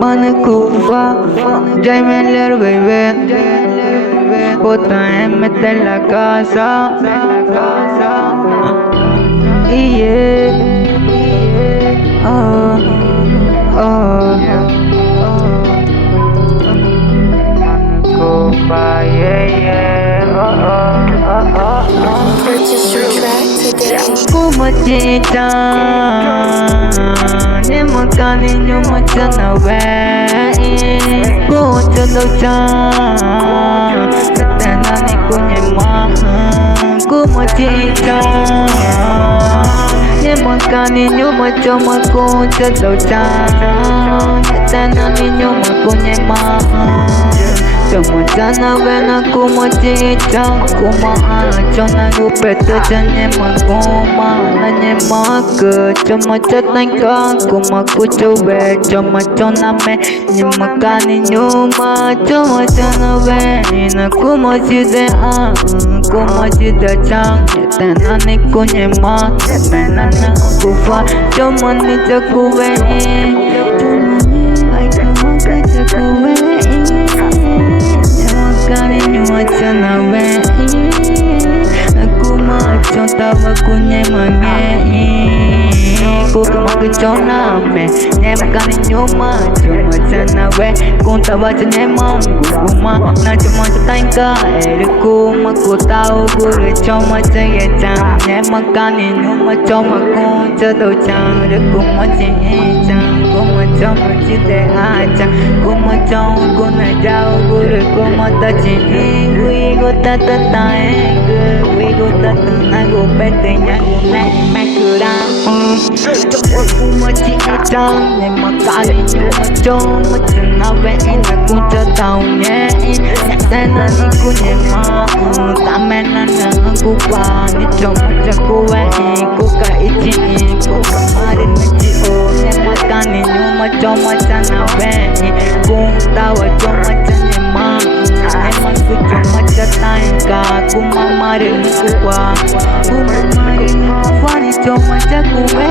मन खूबा जय मेलर baby होता है मैं तेरा कासा ये मन खूबा Purchase your track today. Kumachita Nimakani nyumachana we Kuchalocha Katana ni kunyema Kumachita Nimakani nyumachama kuchalocha Katana ni nyuma kunyema Chomachana vena kumachita Kumachana gupeta chanye magoma Nanye maka Chomachatanga Kumakuchowe Chomachona me Nyamakani nyuma Chomachana vena kumachide Kumachida chang Yatana ni kunyema Yatana na kufa Chomani chakuwe Chomani aikamaka chakuwe Chana we Kumacho tava kunyemanye Kukumakuchona me Nyemkani nyuma Chuma chana we Kuntava chanyema Kuma na chuma chatanka Erikuma kutao Guru choma chaye chan Nyemkani nyuma choma kuncha do chan Rikuma chaye chan Kuma choma chite acha Kuma choma kuna jao Guru kuma tachi We go tata taeng We go tata na go pete nya go me kura Kuma chita Ne makali nyuma choma chana we ina kuncha tau nye Tena ni kunyema Tamena na kupa Ni choma chakuwe Kuka ichi Kuka mari nachi Ne makani nyuma choma chana we Kuntawa choma chanema Eman kuchoma chataenka Kumamari nikuwa Kumamari nikuwa Ni choma chakuwe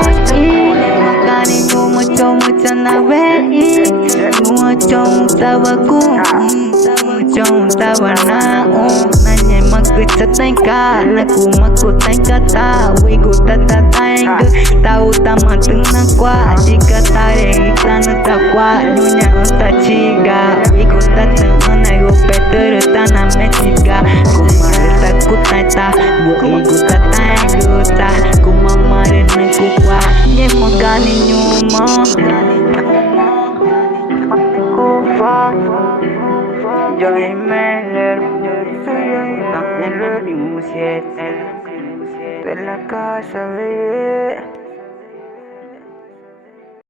Makani nyuma choma chana we Nyuma choma tawa Chong tawa na Nanye makuchatenka Na kumakutenka ta Wigu tata taenga Tau tamateng na kwa Jika tare itana takwa Nunya utachiga Wigu tata na go better tana mechiga Kumarita kutaita Wigu tataenga ta Kumamare na kukwa Nyemagani nyuma Kufa Joy Meller También lo dimos de la casa, bebé.